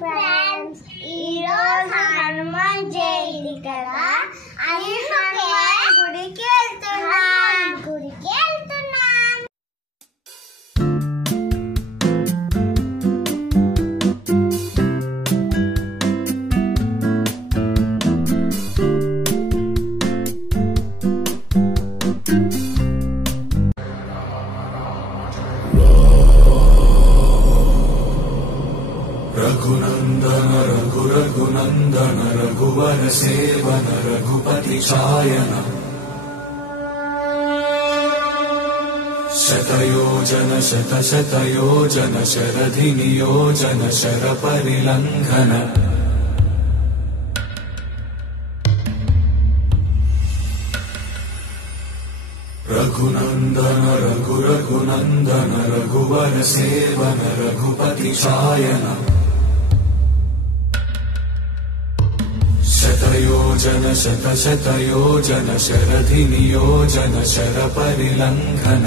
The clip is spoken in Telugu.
friends, ఈరోజు హనుమాన్ జయంతి కదా అని హనుమాన్ గుడికి వెళ్తున్నాం. रघुनंदन रघुनंदन रघुवर सेवन रघुपति छायन शतयोजन शतशतयोजन शरधि नियोजन शर परिलंघन रघुनंदन रघुनंदन रघुवर सेवन रघुपति छायन शतयोजन शतशतयोजन शरधि नियोजन शर परिलंघन